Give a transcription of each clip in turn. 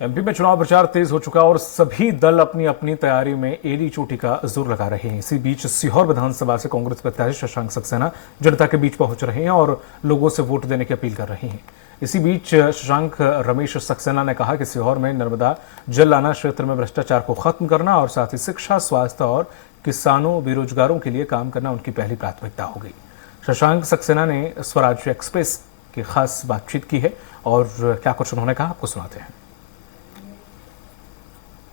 MP में चुनाव प्रचार तेज हो चुका और सभी दल अपनी अपनी तैयारी में एड़ी चोटी का जोर लगा रहे हैं। इसी बीच सीहोर विधानसभा से कांग्रेस प्रत्याशी शशांक सक्सेना जनता के बीच पहुंच रहे हैं और लोगों से वोट देने की अपील कर रहे हैं। इसी बीच शशांक रमेश सक्सेना ने कहा कि सीहोर में नर्मदा जल लाना क्षेत्र में भ्रष्टाचार को खत्म करना और साथ ही शिक्षा, स्वास्थ्य और किसानों, बेरोजगारों के लिए काम करना उनकी पहली प्राथमिकता होगी। शशांक सक्सेना ने स्वराज एक्सप्रेस की खास बातचीत की है और क्या कुछ उन्होंने कहा आपको सुनाते हैं।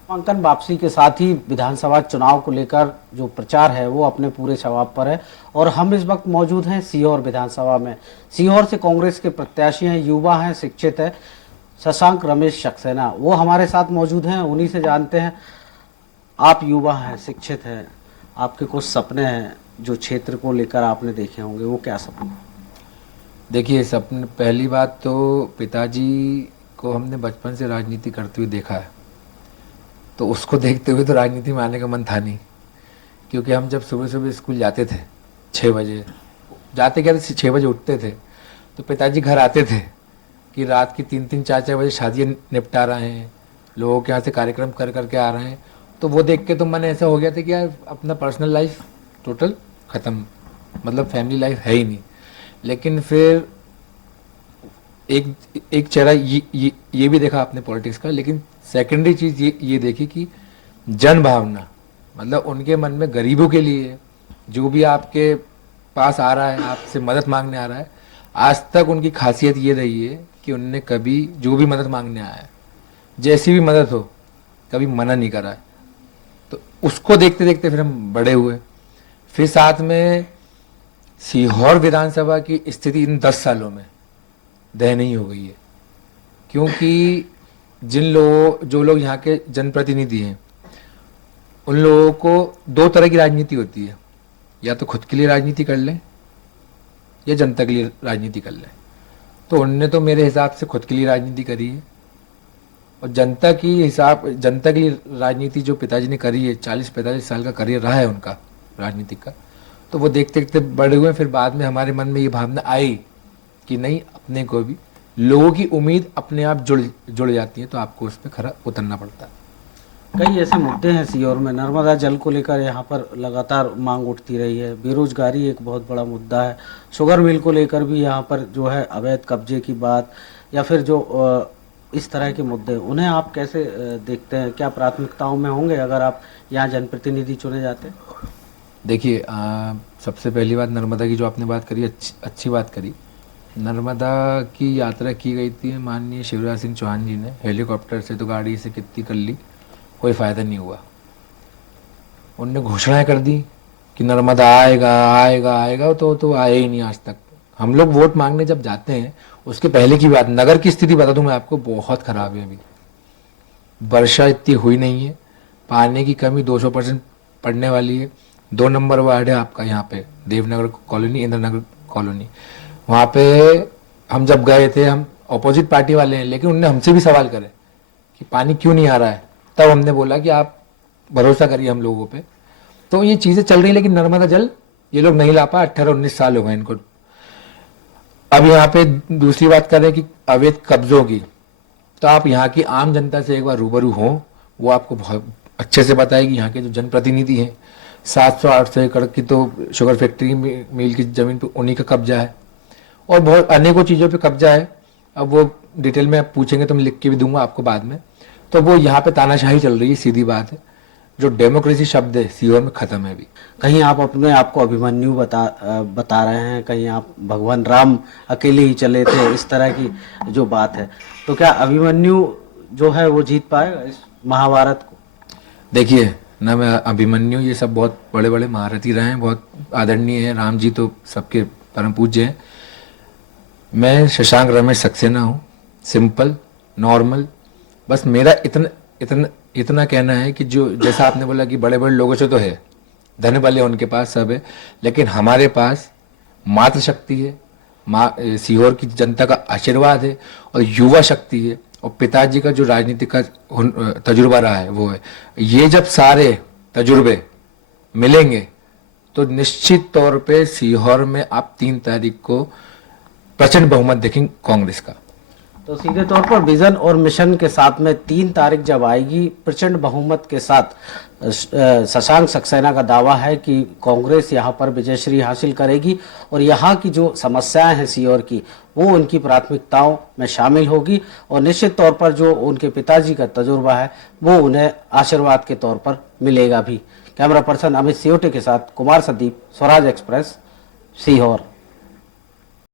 नामांकन वापसी के साथ ही विधानसभा चुनाव को लेकर जो प्रचार है वो अपने पूरे शबाब पर है और हम इस वक्त मौजूद हैं सीहोर विधानसभा में। सीहोर से कांग्रेस के प्रत्याशी हैं, युवा हैं, शिक्षित है शशांक रमेश सक्सेना, वो हमारे साथ मौजूद हैं। उन्हीं से जानते हैं, आप युवा हैं, शिक्षित हैं, आपके कुछ सपने हैं जो क्षेत्र को लेकर आपने देखे होंगे, वो क्या सपने? देखिए, सपने, पहली बात तो पिताजी को हमने बचपन से राजनीति करते हुए देखा है, तो उसको देखते हुए तो राजनीति में आने का मन था नहीं। क्योंकि हम जब सुबह सुबह स्कूल जाते थे 6 बजे, जाते क्या थे 6 बजे उठते थे, तो पिताजी घर आते थे कि रात की 3-3, 4-4 बजे शादियाँ निपटा रहे हैं, लोगों के यहाँ से कार्यक्रम कर करके आ रहे हैं। तो वो देख के तो मन ऐसा हो गया था कि यार अपना पर्सनल लाइफ टोटल ख़त्म, मतलब फैमिली लाइफ है ही नहीं। लेकिन फिर एक चेहरा ये भी देखा आपने पॉलिटिक्स का, लेकिन सेकेंडरी चीज़ ये देखी कि जन भावना, मतलब उनके मन में गरीबों के लिए जो भी आपके पास आ रहा है, आपसे मदद मांगने आ रहा है, आज तक उनकी खासियत ये रही है कि उनने कभी जो भी मदद मांगने आया है, जैसी भी मदद हो, कभी मना नहीं करा है। तो उसको देखते देखते फिर हम बड़े हुए। फिर साथ में सीहोर विधानसभा की स्थिति इन 10 सालों में दयनीय हो गई है, क्योंकि जो लोग यहाँ के जनप्रतिनिधि हैं, उन लोगों को 2 तरह की राजनीति होती है, या तो खुद के लिए राजनीति कर लें या जनता के लिए राजनीति कर लें। तो उनने तो मेरे हिसाब से खुद के लिए राजनीति करी है, और जनता के लिए राजनीति जो पिताजी ने करी है, 40-45 साल का करियर रहा है उनका राजनीति का, तो वो देखते देखते बड़े हुए। फिर बाद में हमारे मन में ये भावना आई कि नहीं, अपने को भी लोगों की उम्मीद अपने आप जुड़ जाती है, तो आपको उस पर खरा उतरना पड़ता है। कई ऐसे मुद्दे हैं सीहोर में, नर्मदा जल को लेकर यहाँ पर लगातार मांग उठती रही है, बेरोजगारी एक बहुत बड़ा मुद्दा है, शुगर मिल को लेकर भी यहाँ पर जो है अवैध कब्जे की बात, या फिर जो इस तरह के मुद्दे, उन्हें आप कैसे देखते हैं? क्या प्राथमिकताओं में होंगे अगर आप यहाँ जनप्रतिनिधि चुने जाते हैं? देखिए, सबसे पहली बात, नर्मदा की जो आपने बात करी, अच्छी बात करी। नर्मदा की यात्रा की गई थी माननीय शिवराज सिंह चौहान जी ने, हेलीकॉप्टर से, तो गाड़ी से कितनी कर ली, कोई फ़ायदा नहीं हुआ। उनने घोषणाएं कर दी कि नर्मदा आएगा आएगा आएगा, तो आया ही नहीं आज तक। हम लोग वोट मांगने जब जाते हैं, उसके पहले की बात, नगर की स्थिति बता दूं मैं आपको, बहुत ख़राब है। अभी वर्षा इतनी हुई नहीं है, पानी की कमी 200% पड़ने वाली है। 2 नंबर वार्ड है आपका यहाँ पे, देवनगर कॉलोनी, इंद्रनगर कॉलोनी। वहाँ पे हम जब गए थे, हम अपोजिट पार्टी वाले हैं, लेकिन उनने हमसे भी सवाल करे कि पानी क्यों नहीं आ रहा है। तब हमने बोला कि आप भरोसा करिए हम लोगों पे। तो ये चीज़ें चल रही, लेकिन नर्मदा जल ये लोग नहीं ला पाए। 18-19 साल हो गए इनको। अब यहाँ पे दूसरी बात करें कि अवैध कब्जों की, तो आप यहाँ की आम जनता से एक बार रूबरू हो, वो आपको बहुत अच्छे से बताएगी। यहाँ के जो जनप्रतिनिधि हैं, 700-800 एकड़ की तो शुगर फैक्ट्री मिल की ज़मीन पे उन्हीं का कब्जा है, और बहुत अनेकों चीज़ों पे कब्जा है। अब वो डिटेल में आप पूछेंगे तो मैं लिख के भी दूंगा आपको बाद में। तो वो यहाँ पे तानाशाही चल रही है, सीधी बात है। जो डेमोक्रेसी शब्द है सीहोर में ख़त्म है अभी। कहीं आप अपने आप को अभिमन्यु बता रहे हैं, कहीं आप भगवान राम अकेले ही चले थे, इस तरह की जो बात है, तो क्या अभिमन्यु जो है वो जीत पाएगा इस महाभारत को? देखिए ना, मैं अभिमन्यु, ये सब बहुत बड़े बड़े महारथी रहे हैं, बहुत आदरणीय हैं। राम जी तो सबके परम पूज्य हैं। मैं शशांक रमेश सक्सेना हूँ, सिंपल, नॉर्मल। बस मेरा इतना कहना है कि जो, जैसा आपने बोला कि बड़े बड़े लोगों से तो है, धन बल है उनके पास, सब है, लेकिन हमारे पास मातृ शक्ति है, सीहोर की जनता का आशीर्वाद है, और युवा शक्ति है, और पिताजी का जो राजनीति का तजुर्बा रहा है वो है। ये जब सारे तजुर्बे मिलेंगे तो निश्चित तौर पे सीहोर में आप 3 तारीख को प्रचंड बहुमत देखेंगे कांग्रेस का। तो सीधे तौर पर विजन और मिशन के साथ में 3 तारीख जब आएगी, प्रचंड बहुमत के साथ शशांक सक्सेना का दावा है कि कांग्रेस यहाँ पर विजयश्री हासिल करेगी और यहाँ की जो समस्याएं हैं सीहोर की, वो उनकी प्राथमिकताओं में शामिल होगी और निश्चित तौर पर जो उनके पिताजी का तजुर्बा है वो उन्हें आशीर्वाद के तौर पर मिलेगा भी। कैमरा पर्सन अमित सियोटे के साथ कुमार संदीप, स्वराज एक्सप्रेस, सीहोर।